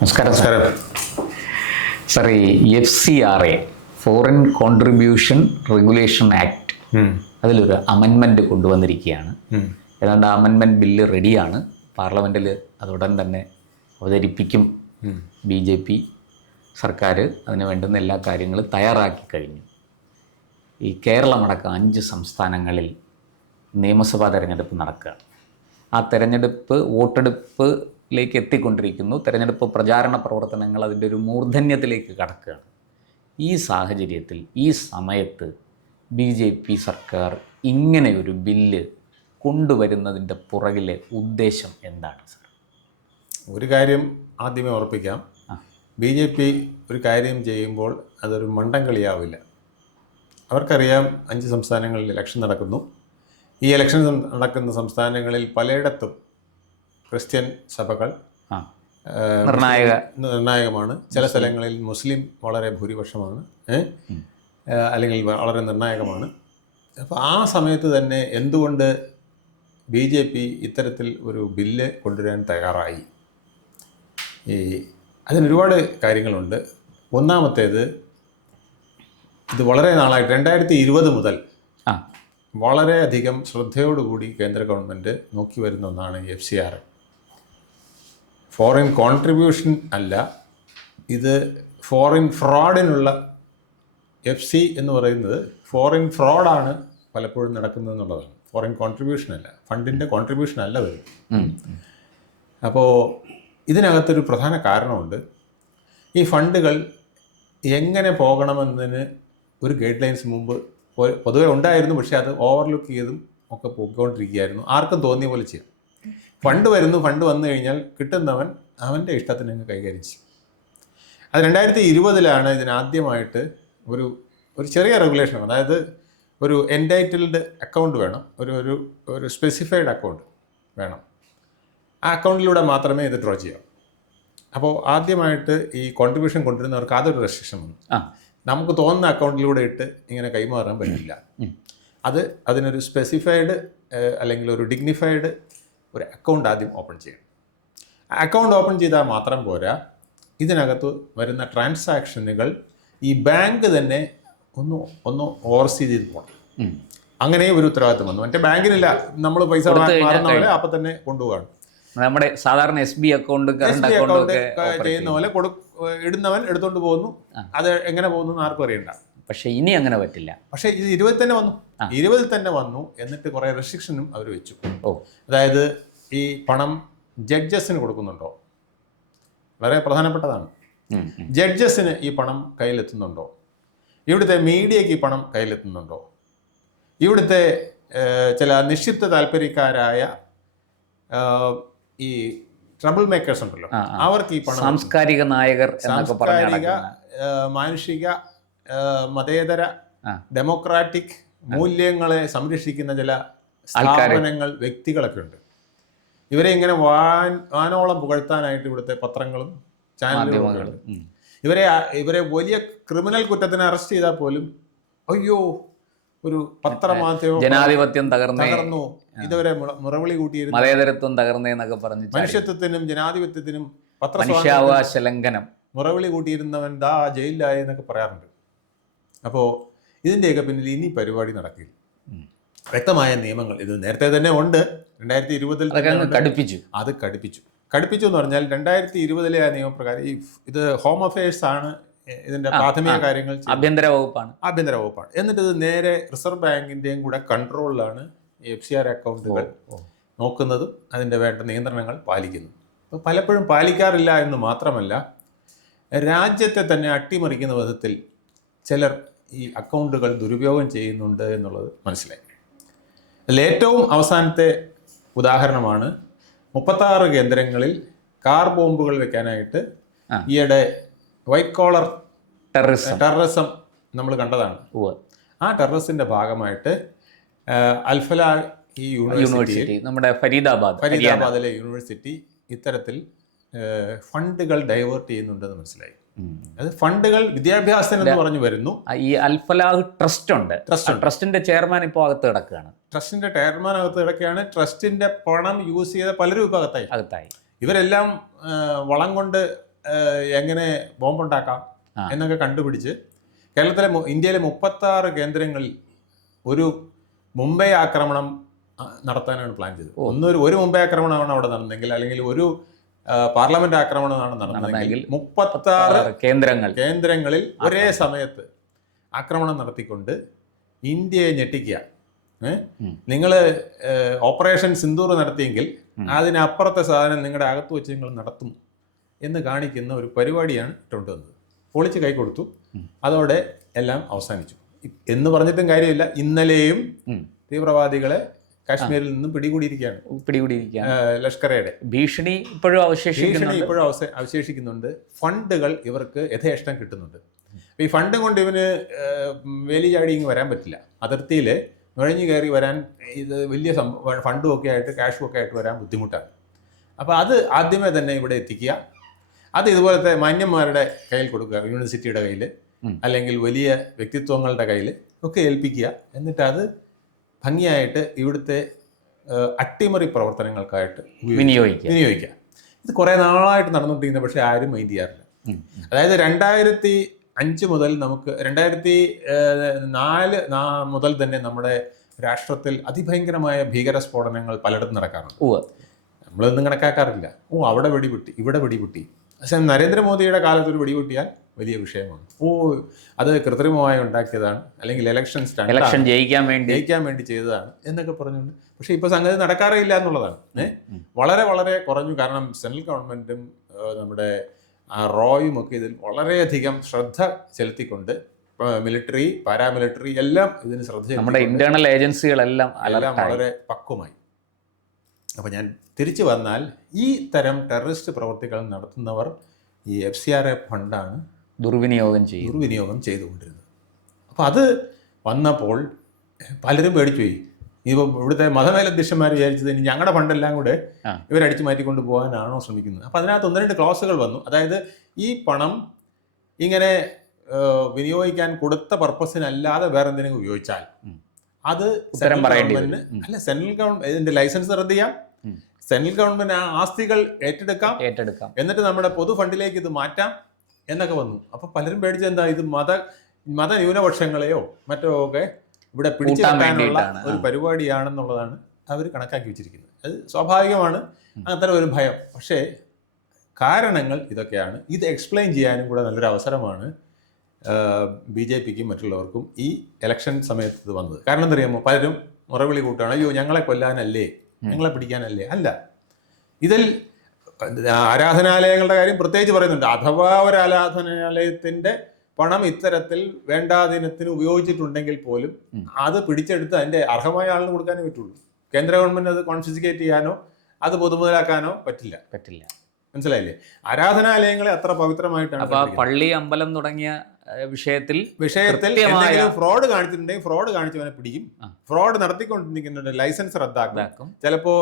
നമസ്കാരം സാർ. ഈ FCRA foreign contribution regulation act അതിലൊരു അമെൻമെൻറ്റ് കൊണ്ടുവന്നിരിക്കുകയാണ്. ഏതാണ്ട് അമെൻമെൻറ്റ് ബില്ല് റെഡിയാണ്. പാർലമെൻറ്റിൽ അതുടൻ തന്നെ അവതരിപ്പിക്കും. BJP സർക്കാർ അതിന് വേണ്ടുന്ന എല്ലാ കാര്യങ്ങളും തയ്യാറാക്കി കഴിഞ്ഞു. ഈ കേരളമടക്കം 5 സംസ്ഥാനങ്ങളിൽ നിയമസഭാ തെരഞ്ഞെടുപ്പ് നടക്കുകയാണ്. ആ തെരഞ്ഞെടുപ്പ് വോട്ടെടുപ്പിലേക്ക് എത്തിക്കൊണ്ടിരിക്കുന്നു. തെരഞ്ഞെടുപ്പ് പ്രചാരണ പ്രവർത്തനങ്ങൾ അതിൻ്റെ ഒരു മൂർധന്യത്തിലേക്ക് കടക്കുകയാണ്. ഈ സാഹചര്യത്തിൽ ഈ സമയത്ത് BJP സർക്കാർ ഇങ്ങനെ ഒരു ബില്ല് കൊണ്ടുവരുന്നതിൻ്റെ പുറകിലെ ഉദ്ദേശം എന്താണ് സാർ? ഒരു കാര്യം ആദ്യമേ ഉറപ്പിക്കാം. BJP ഒരു കാര്യം ചെയ്യുമ്പോൾ അതൊരു മണ്ടം കളിയാവില്ല. അവർക്കറിയാം 5 സംസ്ഥാനങ്ങളിൽ ഇലക്ഷൻ നടക്കുന്നു. ഈ ഇലക്ഷൻ നടക്കുന്ന സംസ്ഥാനങ്ങളിൽ പലയിടത്തും ക്രിസ്ത്യൻ സഭകൾ നിർണായകമാണ്. ചില സ്ഥലങ്ങളിൽ മുസ്ലിം വളരെ ഭൂരിപക്ഷമാണ്, അല്ലെങ്കിൽ വളരെ നിർണായകമാണ്. അപ്പോൾ ആ സമയത്ത് തന്നെ എന്തുകൊണ്ട് BJP ഇത്തരത്തിൽ ഒരു ബില്ല് കൊണ്ടുവരാൻ തയ്യാറായി? അതിനൊരുപാട് കാര്യങ്ങളുണ്ട്. ഒന്നാമത്തേത്, ഇത് വളരെ നാളായിട്ട് 2020 മുതൽ വളരെയധികം ശ്രദ്ധയോടുകൂടി കേന്ദ്ര ഗവൺമെൻറ് നോക്കി വരുന്ന ഒന്നാണ് FCRA. ഫോറിൻ കോൺട്രിബ്യൂഷൻ അല്ല, ഇത് ഫോറിൻ ഫ്രോഡിനുള്ള FC എന്ന് പറയുന്നത് ഫോറിൻ ഫ്രോഡാണ് പലപ്പോഴും നടക്കുന്നത് എന്നുള്ളതാണ്. ഫോറിൻ കോൺട്രിബ്യൂഷൻ അല്ല, ഫണ്ടിൻ്റെ കോൺട്രിബ്യൂഷൻ അല്ല വരും. അപ്പോൾ ഇതിനകത്തൊരു പ്രധാന കാരണമുണ്ട്. ഈ ഫണ്ടുകൾ എങ്ങനെ പോകണമെന്നതിന് ഒരു ഗൈഡ് ലൈൻസ് മുമ്പ് പൊതുവെ ഉണ്ടായിരുന്നു, പക്ഷേ അത് ഓവർലുക്ക് ചെയ്തും ഒക്കെ പോയിക്കൊണ്ടിരിക്കുകയായിരുന്നു. ആർക്കും തോന്നിയ പോലെ ചെയ്യാം. ഫണ്ട് വന്നു കഴിഞ്ഞാൽ കിട്ടുന്നവൻ അവൻ്റെ ഇഷ്ടത്തിന് അങ്ങ് കൈകാര്യം ചെയ്യും. അത് 2020 ഇതിനാദ്യമായിട്ട് ഒരു ചെറിയ റെഗുലേഷൻ, അതായത് ഒരു എൻടൈറ്റിൽഡ് അക്കൗണ്ട് വേണം, ഒരു സ്പെസിഫൈഡ് അക്കൗണ്ട് വേണം. ആ അക്കൗണ്ടിലൂടെ മാത്രമേ ഇത് ഡ്രോ ചെയ്യാവൂ. അപ്പോൾ ആദ്യമായിട്ട് ഈ കോൺട്രിബ്യൂഷൻ കൊണ്ടുവരുന്നവർക്ക് അതൊരു റെസ്ട്രിക്ഷൻ വന്നു. നമുക്ക് തോന്നുന്ന അക്കൗണ്ടിലൂടെ ഇട്ട് ഇങ്ങനെ കൈമാറാൻ പറ്റില്ല. അതിനൊരു സ്പെസിഫൈഡ് അല്ലെങ്കിൽ ഒരു ഡിഗ്നിഫൈഡ് ഒരു അക്കൗണ്ട് ആദ്യം ഓപ്പൺ ചെയ്യണം. അക്കൗണ്ട് ഓപ്പൺ ചെയ്താൽ മാത്രം പോരാ, ഇതിനകത്ത് വരുന്ന ട്രാൻസാക്ഷനുകൾ ഈ ബാങ്ക് തന്നെ ഒന്ന് ഓവർസീ ചെയ്ത് പോകണം. അങ്ങനെ ഒരു ഉത്തരവാദിത്വം വന്നു. മറ്റേ ബാങ്കിനില്ല, നമ്മൾ പൈസ മാറുന്ന പോലെ അപ്പം തന്നെ കൊണ്ടുപോകാണ്. നമ്മുടെ സാധാരണ SB അക്കൗണ്ട് ചെയ്യുന്ന പോലെ ഇടുന്നവൻ എടുത്തോണ്ട് പോകുന്നു. അത് എങ്ങനെ പോകുന്നു ആർക്കും അറിയണ്ട. പക്ഷേ ഇനി അങ്ങനെ പറ്റില്ല. പക്ഷേ ഇത് 20 തന്നെ വന്നു. എന്നിട്ട് കുറേ റെസ്ട്രിക്ഷനും അവർ വെച്ചു. അതായത് ഈ പണം ജഡ്ജസിന് കൊടുക്കുന്നുണ്ടോ? വളരെ പ്രധാനപ്പെട്ടതാണ്. ജഡ്ജസിന് ഈ പണം കയ്യിലെത്തുന്നുണ്ടോ? ഇവിടുത്തെ മീഡിയയ്ക്ക് ഈ പണം കയ്യിലെത്തുന്നുണ്ടോ? ഇവിടുത്തെ ചില നിക്ഷിപ്ത താല്പര്യക്കാരായ ഈ ട്രബിൾ മേക്കേഴ്സ് ഉണ്ടല്ലോ, അവർക്ക് ഈ പണം, സാംസ്കാരിക നായകർ, മാനുഷിക, മതേതര, ഡെമോക്രാറ്റിക് മൂല്യങ്ങളെ സംരക്ഷിക്കുന്ന ചില സ്ഥാപനങ്ങൾ, വ്യക്തികളൊക്കെ ഉണ്ട്. ഇവരെ ഇങ്ങനെ വാനോളം പുകഴ്ത്താനായിട്ട് ഇവിടുത്തെ പത്രങ്ങളും ചാനലുകളും ഇവരെ വലിയ ക്രിമിനൽ കുറ്റത്തിന് അറസ്റ്റ് ചെയ്താൽ പോലും അയ്യോ ഒരു പത്രമാധ്യമം ജനാധിപത്യം തകർന്നു, ഇതുവരെ മുറവിളി കൂട്ടിയിരുന്നു, മതേതരത്വം തകർന്നേന്നൊക്കെ പറഞ്ഞു, മനുഷ്യത്വത്തിനും ജനാധിപത്യത്തിനും മനുഷ്യാവകാശ ലംഘനം മുറവിളി കൂട്ടിയിരുന്നവൻ ജയിലിലായി എന്നൊക്കെ പറയാറുണ്ട്. അപ്പോൾ ഇതിൻ്റെയൊക്കെ പിന്നിൽ ഇനി പരിപാടി നടക്കില്ല. വ്യക്തമായ നിയമങ്ങൾ ഇത് നേരത്തെ തന്നെ ഉണ്ട്. 2020 അത് കടുപ്പിച്ചു എന്ന് പറഞ്ഞാൽ 2020 ആ നിയമപ്രകാരം ഇത് ഹോം അഫയേഴ്സ് ആണ് ഇതിൻ്റെ പ്രാഥമിക കാര്യങ്ങൾ, ആഭ്യന്തര വകുപ്പാണ്. എന്നിട്ട് ഇത് നേരെ റിസർവ് ബാങ്കിൻ്റെയും കൂടെ കൺട്രോളിലാണ് FCRA അക്കൗണ്ടുകൾ നോക്കുന്നതും അതിൻ്റെ വേണ്ട നിയന്ത്രണങ്ങൾ പാലിക്കുന്നു. അപ്പോൾ പലപ്പോഴും പാലിക്കാറില്ല എന്ന് മാത്രമല്ല, രാജ്യത്തെ തന്നെ അട്ടിമറിക്കുന്ന വിധത്തിൽ ചിലർ ഈ അക്കൗണ്ടുകൾ ദുരുപയോഗം ചെയ്യുന്നുണ്ട് എന്നുള്ളത് മനസ്സിലായി. അതിലേറ്റവും അവസാനത്തെ ഉദാഹരണമാണ് 36 കേന്ദ്രങ്ങളിൽ കാർ ബോംബുകൾ വെക്കാനായിട്ട് ഈയിടെ വൈറ്റ് കോളർ ടെററിസം നമ്മൾ കണ്ടതാണ്. ആ ടെററിസത്തിൻ്റെ ഭാഗമായിട്ട് അൽഫലാ യൂണിവേഴ്സിറ്റി, നമ്മുടെ ഫരീദാബാദിലെ യൂണിവേഴ്സിറ്റി ഇത്തരത്തിൽ ഫണ്ടുകൾ ഡൈവേർട്ട് ചെയ്യുന്നുണ്ടെന്ന് മനസ്സിലായി. അത് ഫണ്ടുകൾ വിദ്യാഭ്യാസത്തിന് പറഞ്ഞു വരുന്നു. ഈ അൽഫലാഹ് ട്രസ്റ്റ് ഉണ്ട്. ട്രസ്റ്റിന്റെ ചെയർമാൻ ഇപ്പോൾ അകത്ത് കിടക്കുകയാണ്. ട്രസ്റ്റിന്റെ പണം യൂസ് ചെയ്ത പലരും ഇപ്പോൾ അകത്തായി. ഇവരെല്ലാം വളം കൊണ്ട് എങ്ങനെ ബോംബുണ്ടാക്കാം എന്നൊക്കെ കണ്ടുപിടിച്ച് ഇന്ത്യയിലെ 36 കേന്ദ്രങ്ങളിൽ ഒരു മുംബൈ ആക്രമണം നടത്താനാണ് പ്ലാൻ ചെയ്തത്. ഒരു മുംബൈ ആക്രമണമാണ് അവിടെ നടന്നെങ്കിൽ, അല്ലെങ്കിൽ ഒരു പാർലമെന്റ് ആക്രമണമാണ് നടന്നതെങ്കിൽ 36 കേന്ദ്രങ്ങളിൽ ഒരേ സമയത്ത് ആക്രമണം നടത്തിക്കൊണ്ട് ഇന്ത്യയെ ഞെട്ടിക്കുക. നിങ്ങൾ ഓപ്പറേഷൻ സിന്ദൂർ നടത്തിയെങ്കിൽ അതിനപ്പുറത്തെ സാധനം നിങ്ങളുടെ അകത്ത് വെച്ച് നിങ്ങൾ നടത്തും എന്ന് കാണിക്കുന്ന ഒരു പരിപാടിയാണ് കൊണ്ടുവന്നത്. പൊളിച്ച് കൈ കൊടുത്തു. അതോടെ എല്ലാം അവസാനിച്ചു എന്ന് പറഞ്ഞിട്ടും കാര്യമില്ല. ഇന്നലെയും തീവ്രവാദികളെ കാശ്മീരിൽ നിന്നും പിടികൂടിയിരിക്കുകയാണ്. ലഷ്കറയുടെ ഭീഷണി ഇപ്പോഴും അവശേഷിക്കുന്നുണ്ട്. ഫണ്ടുകൾ ഇവർക്ക് യഥേഷ്ടം കിട്ടുന്നുണ്ട്. ഈ ഫണ്ടും കൊണ്ട് ഇവന് വേലി ചാടി ഇങ്ങ് വരാൻ പറ്റില്ല. അതിർത്തിയിൽ നുഴഞ്ഞു കയറി വരാൻ ഇത് വലിയ ഫണ്ടും ഒക്കെ ആയിട്ട് ക്യാഷും ഒക്കെ ആയിട്ട് വരാൻ ബുദ്ധിമുട്ടാണ്. അപ്പോൾ അത് ആദ്യമേ തന്നെ ഇവിടെ എത്തിക്കുക. അത് ഇതുപോലത്തെ മാന്യന്മാരുടെ കയ്യിൽ കൊടുക്കുക, യൂണിവേഴ്സിറ്റിയുടെ കയ്യിൽ അല്ലെങ്കിൽ വലിയ വ്യക്തിത്വങ്ങളുടെ കയ്യിൽ ഒക്കെ ഏൽപ്പിക്കുക. എന്നിട്ട് അത് ഭംഗിയായിട്ട് ഇവിടുത്തെ അട്ടിമറി പ്രവർത്തനങ്ങൾക്കായിട്ട് വിനിയോഗിക്കുക. ഇത് കുറേ നാളായിട്ട് നടന്നുകൊണ്ടിരിക്കുന്നത്, പക്ഷേ ആരും മൈൻഡ് ചെയ്യാറില്ല. അതായത് 2005 മുതൽ നമുക്ക് 2004 മുതൽ തന്നെ നമ്മുടെ രാഷ്ട്രത്തിൽ അതിഭയങ്കരമായ ഭീകര സ്ഫോടനങ്ങൾ പലയിടത്തും നടക്കാറുണ്ട്. നമ്മളൊന്നും കണക്കാക്കാറില്ല. അവിടെ വെടിപൊട്ടി, ഇവിടെ വെടിപൊട്ടി. പക്ഷേ നരേന്ദ്രമോദിയുടെ കാലത്ത് ഒരു വെടിപൊട്ടിയാൽ വലിയ വിഷയമാണ്. അത് കൃത്രിമമായി ഉണ്ടാക്കിയതാണ്, അല്ലെങ്കിൽ ഇലക്ഷൻ ജയിക്കാൻ വേണ്ടി ചെയ്തതാണ് എന്നൊക്കെ പറഞ്ഞുകൊണ്ട്. പക്ഷേ ഇപ്പോൾ സംഗതി നടക്കാറില്ല എന്നുള്ളതാണ്. വളരെ വളരെ കുറഞ്ഞു. കാരണം സെൻട്രൽ ഗവൺമെൻറ്റും നമ്മുടെ റോയും ഒക്കെ ഇതിൽ വളരെയധികം ശ്രദ്ധ ചെലുത്തിക്കൊണ്ട്, മിലിറ്ററി, പാരാമിലിറ്ററി എല്ലാം ഇതിന് ശ്രദ്ധ, നമ്മുടെ ഇന്റേണൽ ഏജൻസികളെല്ലാം വളരെ പക്വമായി. അപ്പോൾ ഞാൻ തിരിച്ചു വന്നാൽ, ഈ തരം ടെററിസ്റ്റ് പ്രവൃത്തികൾ നടത്തുന്നവർ ഈ FCRA ഫണ്ടാണ് ദുർവിനിയോഗം ചെയ്തുകൊണ്ടിരുന്നത്. അപ്പോൾ അത് വന്നപ്പോൾ പലരും പേടിച്ചുപോയി. ഇപ്പോൾ ഇവിടുത്തെ മതമേലധ്യക്ഷന്മാർ വിചാരിച്ചത് ഇനി ഞങ്ങളുടെ ഫണ്ടെല്ലാം കൂടെ ഇവരടിച്ചു മാറ്റിക്കൊണ്ട് പോകാനാണോ ശ്രമിക്കുന്നത്. അപ്പോൾ അതിനകത്ത് 1-2 ക്ലോസുകൾ വന്നു. അതായത് ഈ പണം ഇങ്ങനെ വിനിയോഗിക്കാൻ കൊടുത്ത പർപ്പസിനല്ലാതെ വേറെ എന്തെങ്കിലും ഉപയോഗിച്ചാൽ അത് സെൻട്രൽ ഗവൺമെന്റ് ഇതിന്റെ ലൈസൻസ് റദ്ദ് ചെയ്യാം, സെൻട്രൽ ഗവൺമെന്റ് ആ ആസ്തികൾ ഏറ്റെടുക്കാം, എന്നിട്ട് നമ്മുടെ പൊതു ഫണ്ടിലേക്ക് ഇത് മാറ്റാം എന്നൊക്കെ വന്നു. അപ്പൊ പലരും പേടിച്ചത് എന്താ, ഇത് മത ന്യൂനപക്ഷങ്ങളെയോ മറ്റോ ഒക്കെ ഇവിടെ പിടിച്ചു വെക്കാനുള്ള ഒരു പരിപാടിയാണെന്നുള്ളതാണ് അവർ കണക്കാക്കി വെച്ചിരിക്കുന്നത്. അത് സ്വാഭാവികമാണ്, അത്തരം ഒരു ഭയം. പക്ഷേ കാരണങ്ങൾ ഇതൊക്കെയാണ്. ഇത് എക്സ്പ്ലെയിൻ ചെയ്യാനും കൂടെ നല്ലൊരു അവസരമാണ് BJPക്കും മറ്റുള്ളവർക്കും ഈ ഇലക്ഷൻ സമയത്ത് ഇത് വന്നത്. കാരണം എന്തറിയാമോ, പലരും മുറവിളി കൂട്ടാണ്, അയ്യോ ഞങ്ങളെ കൊല്ലാനല്ലേ, ഞങ്ങളെ പിടിക്കാനല്ലേ. അല്ല, ഇതിൽ ആരാധനാലയങ്ങളുടെ കാര്യം പ്രത്യേകിച്ച് പറയുന്നുണ്ട്. അഥവാ ഒരു ആരാധനാലയത്തിന്റെ പണം ഇത്തരത്തിൽ വേണ്ടാദിനത്തിന് ഉപയോഗിച്ചിട്ടുണ്ടെങ്കിൽ പോലും അത് പിടിച്ചെടുത്ത് അതിന്റെ അർഹമായ ആളിന് കൊടുക്കാനേ പറ്റുള്ളൂ. കേന്ദ്ര ഗവൺമെന്റ് അത് കോൺഫിസ്കേറ്റ് ചെയ്യാനോ അത് പൊതുമുതലാക്കാനോ പറ്റില്ല. മനസ്സിലായില്ലേ? ആരാധനാലയങ്ങളെ അത്ര പവിത്രമായിട്ടാണ്. പള്ളി, അമ്പലം തുടങ്ങിയ വിഷയത്തിൽ ഫ്രോഡ് കാണിച്ചിട്ടുണ്ടെങ്കിൽ ഫ്രോഡ് കാണിച്ചവനെ പിടിക്കും. ഫ്രോഡ് നടത്തിക്കൊണ്ടിരിക്കുന്നുണ്ട് ലൈസൻസ് റദ്ദാക്കും, ചിലപ്പോ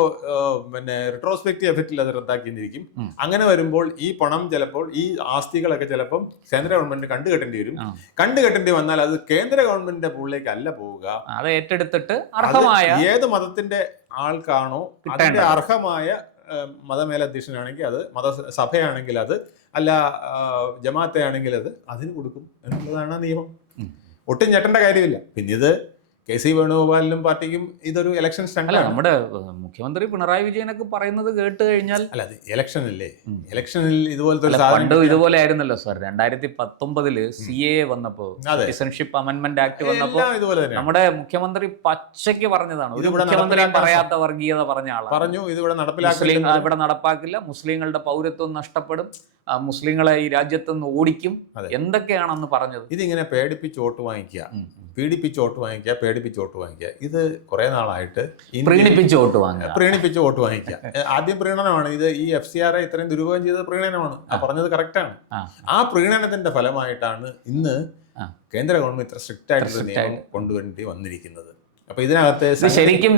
പിന്നെ റിട്രോസ്പെക്റ്റീവ് എഫക്റ്റിൽ അത് റദ്ദാക്കിയിരിക്കും. അങ്ങനെ വരുമ്പോൾ ഈ പണം ചിലപ്പോൾ, ഈ ആസ്തികളൊക്കെ ചിലപ്പം കേന്ദ്ര ഗവൺമെന്റ് കണ്ടുകെട്ടേണ്ടി വരും. കണ്ടുകെട്ടേണ്ടി വന്നാൽ അത് കേന്ദ്ര ഗവൺമെന്റിന്റെ പൂളിലേക്ക് അല്ല പോവുക, അത് ഏറ്റെടുത്തിട്ട് ഏത് മതത്തിന്റെ ആൾക്കാണോ അതിന്റെ അർഹമായ മതമേലധ്യക്ഷനാണെങ്കിൽ അത്, മതസഭയാണെങ്കിൽ അത്, അല്ല ജമാഅത്തെ അത് അതിന് കൊടുക്കും എന്നുള്ളതാണ് നിയമം. ഒട്ടും ഞെട്ടേണ്ട കാര്യമില്ല. പിന്നെ ഇത് KC വേണുഗോപാലിനും പാർട്ടിക്കും ഇതൊരു ഇലക്ഷൻ സ്റ്റണ്ടാണ്. നമ്മുടെ മുഖ്യമന്ത്രി പിണറായി വിജയനൊക്കെ പറയുന്നത് കേട്ട് കഴിഞ്ഞാൽ, അല്ല അത് ഇലക്ഷൻ അല്ലേ, ഇലക്ഷനിൽ ഇതുപോലത്തെ ഇതുപോലെ ആയിരുന്നല്ലോ സാർ. 2019 CAA വന്നപ്പോ, സിറ്റിസൺഷിപ്പ് അമെന്റ്മെന്റ് ആക്ട് വന്നപ്പോ നമ്മുടെ മുഖ്യമന്ത്രി പച്ചയ്ക്ക് പറഞ്ഞതാണ്, ഒരു മുഖ്യമന്ത്രി പറയാത്ത വർഗീയത പറഞ്ഞ ആളാണ്. പറഞ്ഞു ഇതിവിടെ നടപ്പാക്കില്ല, മുസ്ലിങ്ങളുടെ പൗരത്വം നഷ്ടപ്പെടും, മുസ്ലിങ്ങളെ ഈ രാജ്യത്ത് നിന്ന് ഓടിക്കും, എന്തൊക്കെയാണെന്ന് പറഞ്ഞത്. ഇതിങ്ങനെ പേടിപ്പിച്ച് വോട്ട് വാങ്ങിക്കുക, പീഡിപ്പിച്ച് വോട്ട് വാങ്ങിക്കുക, പേടിപ്പിച്ച് വോട്ട് വാങ്ങിക്കുക. ഇത് കുറെ നാളായിട്ട് പ്രീണിപ്പിച്ച് വോട്ട് വാങ്ങിക്കുക. ആദ്യം പ്രീണനമാണ് ഇത്. ഈ FCRA ഇത്രയും ദുരുപയോഗം ചെയ്തത് പ്രീണനമാണ്. പറഞ്ഞത് കറക്റ്റാണ്. ആ പ്രീണനത്തിന്റെ ഫലമായിട്ടാണ് ഇന്ന് കേന്ദ്ര ഗവൺമെന്റ് ഇത്ര സ്ട്രിക്റ്റ് ആയിട്ട് നിയമം കൊണ്ടുവരേണ്ടി വന്നിരിക്കുന്നത്. അപ്പൊ ഇതിനകത്ത് ശരിക്കും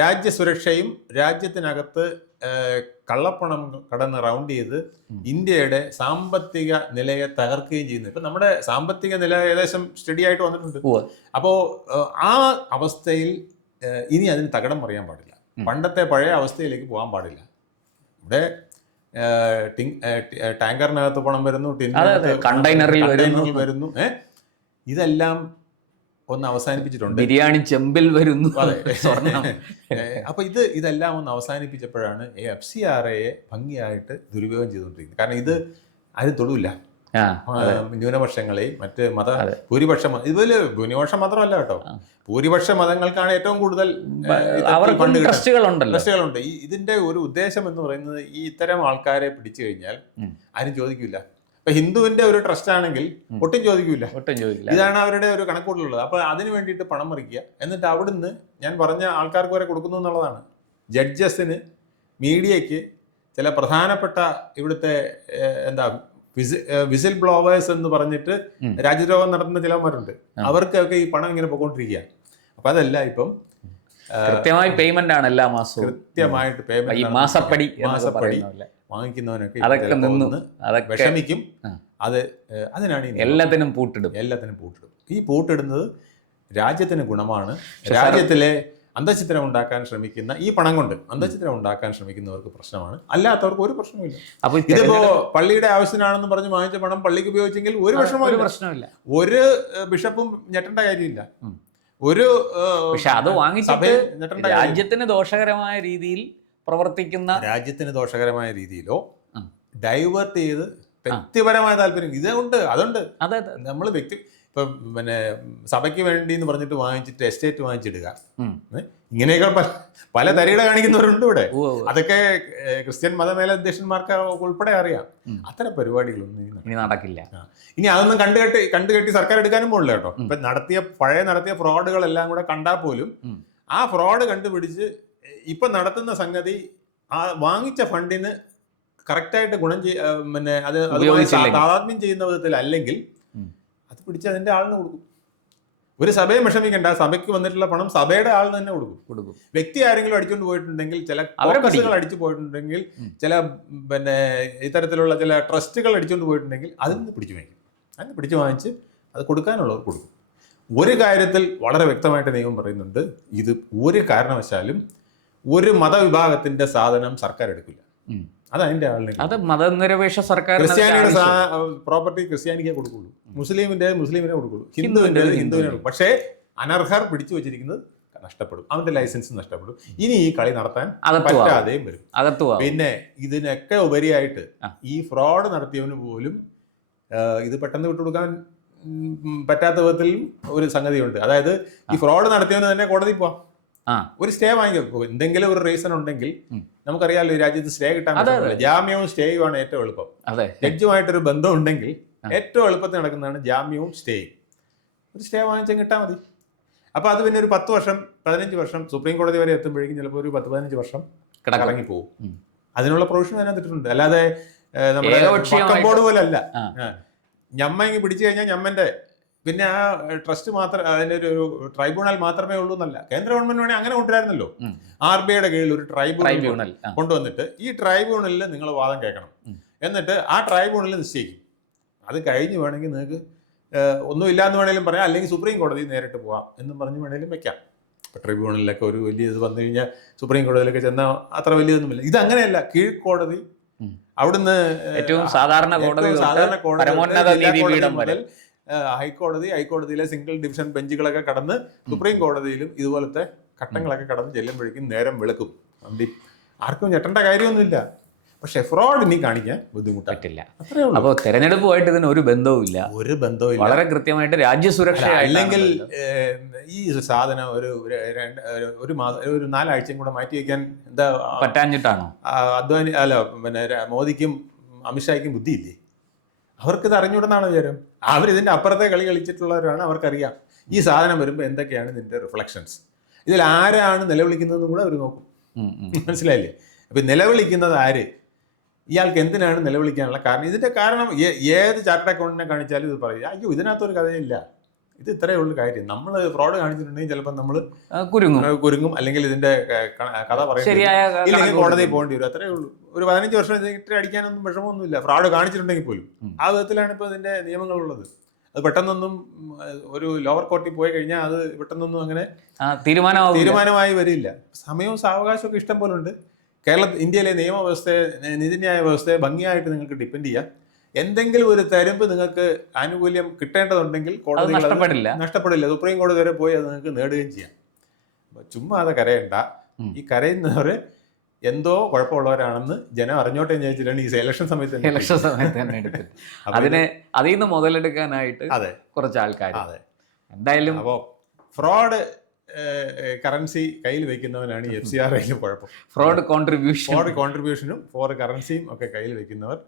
രാജ്യസുരക്ഷയും രാജ്യത്തിനകത്ത് കള്ളപ്പണം കടന്ന് റൗണ്ട് ചെയ്ത് ഇന്ത്യയുടെ സാമ്പത്തിക നിലയെ തകർക്കുകയും ചെയ്യുന്നു. ഇപ്പൊ നമ്മുടെ സാമ്പത്തിക നില ഏകദേശം സ്റ്റഡി ആയിട്ട് വന്നിട്ടുണ്ട്. അപ്പോൾ ആ അവസ്ഥയിൽ ഇനി അതിന് തകിടം മറിയാൻ പാടില്ല, പണ്ടത്തെ പഴയ അവസ്ഥയിലേക്ക് പോകാൻ പാടില്ല. ഇവിടെ ടാങ്കറിനകത്ത് പണം വരുന്നു, കണ്ടെയ്നറിൽ വരുന്നു. ഇതെല്ലാം ഒന്ന് അവസാനിപ്പിച്ചിട്ടുണ്ട്. ബിരിയാണി ചെമ്പിൽ വരുന്നു. സ്വർണം. അപ്പൊ ഇതെല്ലാം ഒന്ന് അവസാനിപ്പിച്ചപ്പോഴാണ് FCRA ഭംഗിയായിട്ട് ദുരുപയോഗം ചെയ്തുകൊണ്ടിരിക്കുന്നത്. കാരണം ഇത് ആരും തൊടില്ല. ന്യൂനപക്ഷങ്ങളെയും മറ്റ് ഭൂരിപക്ഷം, ഇതുപോലെ ഭൂരിപക്ഷം മാത്രമല്ല കേട്ടോ, ഭൂരിപക്ഷ മതങ്ങൾക്കാണ് ഏറ്റവും കൂടുതൽ ട്രസ്റ്റുകളുണ്ട്. ഇതിന്റെ ഒരു ഉദ്ദേശം എന്ന് പറയുന്നത് ഈ ഇത്തരം ആൾക്കാരെ പിടിച്ചു കഴിഞ്ഞാൽ ആരും ചോദിക്കില്ല. ഇപ്പൊ ഹിന്ദുവിന്റെ ഒരു ട്രസ്റ്റ് ആണെങ്കിൽ ഒട്ടും ചോദിക്കില്ല. ഇതാണ് അവരുടെ ഒരു കണക്കൂട്ടലുള്ളത്. അപ്പൊ അതിന് വേണ്ടിയിട്ട് പണം മറിക്കുക, എന്നിട്ട് അവിടുന്ന് ഞാൻ പറഞ്ഞ ആൾക്കാർക്ക് വരെ കൊടുക്കുന്നു എന്നുള്ളതാണ്. ജഡ്ജസിന്, മീഡിയയ്ക്ക്, ചില പ്രധാനപ്പെട്ട ഇവിടുത്തെ വിസിൽ ബ്ലോവേഴ്സ് എന്ന് പറഞ്ഞിട്ട് രാജ്യദ്രോഹം നടത്തുന്ന ചിലവന്മാരുണ്ട്. അവർക്കൊക്കെ ഈ പണം ഇങ്ങനെ പോയിക്കൊണ്ടിരിക്കുക. അപ്പൊ അതല്ല, ഇപ്പം കൃത്യമായി പേയ്മെന്റ് ആണ് എല്ലാ മാസവും. കൃത്യമായിട്ട് പേയ്മെന്റ്, മാസപ്പടി വാങ്ങിക്കുന്നവനൊക്കെ വിഷമിക്കും. അതിനാണ് എല്ലാത്തിനും പൂട്ടിടും. ഈ പൂട്ടിടുന്നത് രാജ്യത്തിന് ഗുണമാണ്. രാജ്യത്തിലെ അന്തഃഛിദ്രം ഉണ്ടാക്കാൻ ശ്രമിക്കുന്ന, ഈ പണം കൊണ്ട് അന്തഃഛിദ്രം ഉണ്ടാക്കാൻ ശ്രമിക്കുന്നവർക്ക് പ്രശ്നമാണ്, അല്ലാത്തവർക്ക് ഒരു പ്രശ്നവുമില്ല. അപ്പൊ ഇതിപ്പോ പള്ളിയുടെ ആവശ്യത്തിനാണെന്ന് പറഞ്ഞ് വാങ്ങിച്ച പണം പള്ളിക്ക് ഉപയോഗിച്ചെങ്കിൽ ഒരു പ്രശ്നമില്ല. ഒരു ബിഷപ്പും ഞെട്ടേണ്ട കാര്യമില്ല. പക്ഷെ അത് വാങ്ങിച്ചിട്ട് രാജ്യത്തിന് ദോഷകരമായ രീതിയിൽ പ്രവർത്തിക്കുന്ന, രാജ്യത്തിന് ദോഷകരമായ രീതിയിലോ ഡൈവേർട്ട് ചെയ്ത് വ്യക്തിപരമായ താല്പര്യം അതുണ്ട്. നമ്മൾ ഇപ്പൊ പിന്നെ സഭയ്ക്ക് വേണ്ടി എന്ന് പറഞ്ഞിട്ട് വാങ്ങിച്ചിട്ട് എസ്റ്റേറ്റ് വാങ്ങിച്ചിടുക, ഇങ്ങനെയൊക്കെ പല തരികട കാണിക്കുന്നവരുണ്ട് ഇവിടെ. അതൊക്കെ ക്രിസ്ത്യൻ മതമേലധ്യക്ഷന്മാർക്ക് ഉൾപ്പെടെ അറിയാം. അത്തരം പരിപാടികളൊന്നും ഇനി നടക്കില്ല. ഇനി അതൊന്നും കണ്ടുകെട്ടി സർക്കാർ എടുക്കാനും പോകില്ല കേട്ടോ. ഇപ്പൊ നടത്തിയ ഫ്രോഡുകളെല്ലാം കൂടെ കണ്ടാൽ പോലും ആ ഫ്രോഡ് കണ്ടുപിടിച്ച് ഇപ്പൊ നടത്തുന്ന സംഗതി ആ വാങ്ങിച്ച ഫണ്ടിന് കറക്റ്റായിട്ട് പിന്നെ അത് താതാത്മ്യം ചെയ്യുന്ന വിധത്തിൽ അല്ലെങ്കിൽ അത് പിടിച്ച് അതിന്റെ ആളിന് കൊടുക്കും. ഒരു സഭയെ വിഷമിക്കേണ്ട, സഭയ്ക്ക് വന്നിട്ടുള്ള പണം സഭയുടെ ആളിന് തന്നെ കൊടുക്കും. വ്യക്തി ആരെങ്കിലും അടിച്ചുകൊണ്ട് പോയിട്ടുണ്ടെങ്കിൽ, ചില കോക്കസുകൾ അടിച്ചു പോയിട്ടുണ്ടെങ്കിൽ, ചില പിന്നെ ഇത്തരത്തിലുള്ള ചില ട്രസ്റ്റുകൾ അടിച്ചുകൊണ്ട് പോയിട്ടുണ്ടെങ്കിൽ അതിന് പിടിച്ചു വാങ്ങിക്കും. അതിന് പിടിച്ചു വാങ്ങിച്ച് അത് കൊടുക്കാനുള്ളവർ കൊടുക്കും. ഒരു കാര്യത്തിൽ വളരെ വ്യക്തമായിട്ട് നിയമം പറയുന്നുണ്ട്, ഇത് ഒരു കാരണവശാലും ഒരു മതവിഭാഗത്തിന്റെ സാധനം സർക്കാർ എടുക്കില്ല. അത് അതിന്റെ ആളിനെ, അത് മതനിരപേക്ഷ സർക്കാർ. ക്രിസ്ത്യാനിയുടെ പ്രോപ്പർട്ടി ക്രിസ്ത്യാനിക്കേ കൊടുക്കുള്ളൂ, മുസ്ലിമിനെ കൊടുക്കുള്ളൂ, ഹിന്ദുവിന്റെ കൊടുക്കും. പക്ഷേ അനർഹർ പിടിച്ചു വെച്ചിരിക്കുന്നത് നഷ്ടപ്പെടും, അവന്റെ ലൈസൻസ് നഷ്ടപ്പെടും. ഇനി ഈ കളി നടത്താൻ പറ്റാതെയും വരും. പിന്നെ ഇതിനൊക്കെ ഉപരിയായിട്ട് ഈ ഫ്രോഡ് നടത്തിയവന് പോലും ഇത് പെട്ടെന്ന് വിട്ടുകൊടുക്കാൻ പറ്റാത്ത വിധത്തിലും ഒരു സംഗതിയുണ്ട്. അതായത് ഈ ഫ്രോഡ് നടത്തിയവന് തന്നെ കോടതി പോവാം, ഒരു സ്റ്റേ വാങ്ങിക്കും. എന്തെങ്കിലും ഒരു റീസൺ ഉണ്ടെങ്കിൽ നമുക്കറിയാമല്ലോ, ഈ രാജ്യത്ത് സ്റ്റേ കിട്ടാൻ പറ്റില്ല. ജാമ്യവും സ്റ്റേയുമാണ് ഏറ്റവും എളുപ്പം. ജഡ്ജുമായിട്ടൊരു ബന്ധം ഉണ്ടെങ്കിൽ ഏറ്റവും എളുപ്പത്തിൽ നടക്കുന്നതാണ് ജാമ്യവും സ്റ്റേയും. ഒരു സ്റ്റേ വാങ്ങിച്ചാൽ കിട്ടാൽ മതി. അപ്പൊ അത് പിന്നെ ഒരു 10 വർഷം 15 വർഷം സുപ്രീം കോടതി വരെ എത്തുമ്പോഴേക്കും ചിലപ്പോൾ ഒരു 10-15 വർഷം കറങ്ങി പോകും. അതിനുള്ള പ്രൊവിഷൻ അതിനകത്തിട്ടുണ്ട്. അല്ലാതെ നമ്മുടെ ബോർഡ് പോലെ അല്ല. ഞമ്മ ഇങ്ങ് പിടിച്ചു കഴിഞ്ഞാൽ ഞമ്മന്റെ പിന്നെ ആ ട്രസ്റ്റ് മാത്രം, അതിന്റെ ഒരു ട്രൈബ്യൂണൽ മാത്രമേ ഉള്ളൂ എന്നല്ല. കേന്ദ്ര ഗവൺമെന്റ് വേണേൽ അങ്ങനെ കൊണ്ടുവരായിരുന്നല്ലോ. RBIയുടെ കീഴിൽ ഒരു ട്രൈബ്യൂണൽ കൊണ്ടുവന്നിട്ട് ഈ ട്രൈബ്യൂണലിൽ നിങ്ങൾ വാദം കേൾക്കണം, എന്നിട്ട് ആ ട്രൈബ്യൂണലിൽ നിശ്ചയിക്കും. അത് കഴിഞ്ഞ് വേണമെങ്കിൽ നിങ്ങൾക്ക് ഒന്നുമില്ലാന്ന് വേണേലും പറയാം, അല്ലെങ്കിൽ സുപ്രീം കോടതി നേരിട്ട് പോവാം എന്നും പറഞ്ഞ് വേണേലും വെക്കാം. ഇപ്പം ട്രൈബ്യൂണലിലൊക്കെ ഒരു വലിയ ഇത് വന്നു കഴിഞ്ഞാൽ സുപ്രീം കോടതിയിലൊക്കെ ചെന്നാൽ അത്ര വലിയതൊന്നുമില്ല. ഇതങ്ങനെയല്ല. കീഴ്ക്കോടതി, അവിടുന്ന് ഏറ്റവും സാധാരണ കോടതി മുതൽ ഹൈക്കോടതിയിലെ സിംഗിൾ ഡിവിഷൻ ബെഞ്ചുകളൊക്കെ കടന്ന് സുപ്രീം കോടതിയിലും ഇതുപോലത്തെ ഘട്ടങ്ങളൊക്കെ കടന്ന് ചെല്ലുമ്പോഴേക്കും നേരം വെളുക്കും. ആർക്കും ഞെട്ടേണ്ട കാര്യമൊന്നുമില്ല. പക്ഷെ ഫ്രോഡ് ഇനി കാണിക്കാൻ ബുദ്ധിമുട്ടായിട്ടില്ല. അപ്പോൾ തെരഞ്ഞെടുപ്പുമായിട്ട് ഇതിന് ഒരു ബന്ധവുമില്ല. വളരെ കൃത്യമായിട്ട് രാജ്യസുരക്ഷ. അല്ലെങ്കിൽ ഈ സാധനം ഒരു മാസം, ഒരു 4 ആഴ്ചയും കൂടെ മാറ്റി വയ്ക്കാൻ എന്താ പറ്റാഞ്ഞിട്ടാണോ? പിന്നെ മോദിക്കും അമിത്ഷായ്ക്കും ബുദ്ധിയില്ലേ? അവർക്കിത് അറിഞ്ഞുവിടുന്നാണ് വിചാരം. അവരിതിൻ്റെ അപ്പുറത്തെ കളി കളിച്ചിട്ടുള്ളവരാണ്. അവർക്കറിയാം ഈ സാധനം വരുമ്പോൾ എന്തൊക്കെയാണ് ഇതിൻ്റെ റിഫ്ലക്ഷൻസ്, ഇതിൽ ആരാണ് നിലവിളിക്കുന്നതെന്നും കൂടെ അവർ നോക്കും. മനസ്സിലായില്ലേ? അപ്പം നിലവിളിക്കുന്നത് ആര്, ഇയാൾക്ക് എന്തിനാണ് നിലവിളിക്കാനുള്ള കാരണം, ഇതിൻ്റെ കാരണം ഏത് ചാർട്ടേഡ് അക്കൗണ്ടിനെ കാണിച്ചാലും ഇത് പറയും, അയ്യോ ഇതിനകത്തൊരു കഥയില്ല, ഇത് ഇത്രയേ ഉള്ളൂ കാര്യം. നമ്മൾ ഫ്രോഡ് കാണിച്ചിട്ടുണ്ടെങ്കിൽ ചിലപ്പോൾ നമ്മൾ കുരുങ്ങും, അല്ലെങ്കിൽ ഇതിൻ്റെ കഥ പറയും, കോടതിയിൽ പോകേണ്ടി വരും. അത്രയേ ഉള്ളൂ. ഒരു 15 വർഷം ഇത്ര അടിക്കാനൊന്നും വിഷമമൊന്നുമില്ല, ഫ്രോഡ് കാണിച്ചിട്ടുണ്ടെങ്കിൽ പോലും. ആ വിധത്തിലാണ് ഇപ്പോൾ ഇതിൻ്റെ നിയമങ്ങളുള്ളത്. അത് പെട്ടെന്നൊന്നും ഒരു ലോവർ കോർട്ടിൽ പോയി കഴിഞ്ഞാൽ അത് പെട്ടെന്നൊന്നും അങ്ങനെ തീരുമാനമായി വരില്ല. സമയവും സാവകാശമൊക്കെ ഇഷ്ടം പോലെ ഉണ്ട്. ഇന്ത്യയിലെ നിയമവ്യവസ്ഥയെ, നീതിന്യായ വ്യവസ്ഥയെ ഭംഗിയായിട്ട് നിങ്ങൾക്ക് ഡിപ്പെൻഡ് ചെയ്യാം. എന്തെങ്കിലും ഒരു തരമ്പ് നിങ്ങൾക്ക് ആനുകൂല്യം കിട്ടേണ്ടതുണ്ടെങ്കിൽ കോടതി നഷ്ടപ്പെടില്ല. സുപ്രീം കോടതി വരെ പോയി അത് നിങ്ങൾക്ക് നേടുകയും ചെയ്യാം. ചുമ്മാ അത് കരയണ്ട. ഈ കരയുന്നവർ എന്തോ കുഴപ്പമുള്ളവരാണെന്ന് ജനം അറിഞ്ഞോട്ടെ എന്ന് ചോദിച്ചിട്ടാണ് ഈ ഇലക്ഷൻ സമയത്ത് തന്നെ എടുത്തിട്ട് അതിൽ നിന്ന് മുതലെടുക്കാനായിട്ട് കുറച്ച് ആൾക്കാർ. എന്തായാലും അപ്പോൾ ഫ്രോഡ് കറൻസി കയ്യിൽ വെക്കുന്നവനാണ് ഈ FCRIയിലും കുഴപ്പം. ഫ്രോഡ് കോൺട്രിബ്യൂഷനും ഫോർ കറൻസിയും ഒക്കെ കയ്യിൽ വെക്കുന്നവർ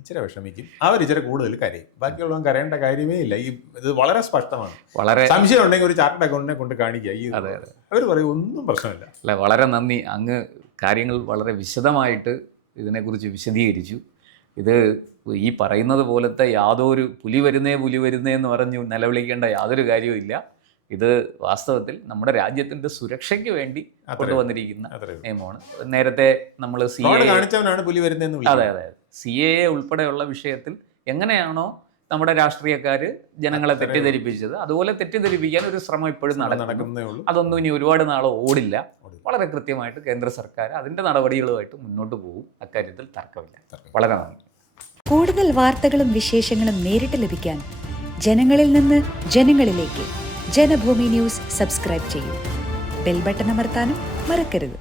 ഇച്ചിരി വിഷമിക്കും. അവർ ഇച്ചിരി കൂടുതൽ കരയും. ബാക്കിയുള്ളവൻ കരയേണ്ട കാര്യമേ ഇല്ല. ഇത് വളരെ സ്പഷ്ടമാണ്. വളരെ സംശയം ഉണ്ടെങ്കിൽ ഒരു ചാർട്ടേഡ് അക്കൗണ്ടിനെ കൊണ്ട് കാണിക്കുക. അവർ പറയും ഒന്നും പ്രശ്നമില്ല. അല്ല, വളരെ നന്ദി. അങ്ങ് കാര്യങ്ങൾ വളരെ വിശദമായിട്ട് ഇതിനെക്കുറിച്ച് വിശദീകരിച്ചു. ഇത് ഈ പറയുന്നത് പോലത്തെ യാതൊരു പുലി വരുന്നേ എന്ന് പറഞ്ഞു നിലവിളിക്കേണ്ട യാതൊരു കാര്യവും ഇല്ല. ഇത് വാസ്തവത്തിൽ നമ്മുടെ രാജ്യത്തിൻ്റെ സുരക്ഷയ്ക്ക് വേണ്ടി കൊണ്ടുവന്നിരിക്കുന്ന നിയമമാണ്. നേരത്തെ നമ്മൾ CAA ഉൾപ്പെടെയുള്ള വിഷയത്തിൽ എങ്ങനെയാണോ നമ്മുടെ രാഷ്ട്രീയക്കാർ ജനങ്ങളെ തെറ്റിദ്ധരിപ്പിച്ചത്, അതുപോലെ തെറ്റിദ്ധരിപ്പിക്കാൻ ഒരു ശ്രമം ഇപ്പോഴും നടക്കുന്നേ ഉള്ളൂ. അതൊന്നും ഇനി ഒരുപാട് നാൾ ഓടില്ല. വളരെ കൃത്യമായിട്ട് കേന്ദ്ര സർക്കാർ അതിൻ്റെ നടപടികളുമായിട്ട് മുന്നോട്ട് പോകും. അക്കാര്യത്തിൽ തർക്കമില്ല. വളരെ നന്ദി. കൂടുതൽ വാർത്തകളും വിശേഷങ്ങളും നേരിട്ട് ലഭിക്കാൻ ജനങ്ങളിൽ നിന്ന് ജനങ്ങളിലേക്ക് ജനഭൂമി ന്യൂസ് സബ്സ്ക്രൈബ് ചെയ്യൂ. ബെൽ ബട്ടൺ അമർത്താനും മറക്കരുത്.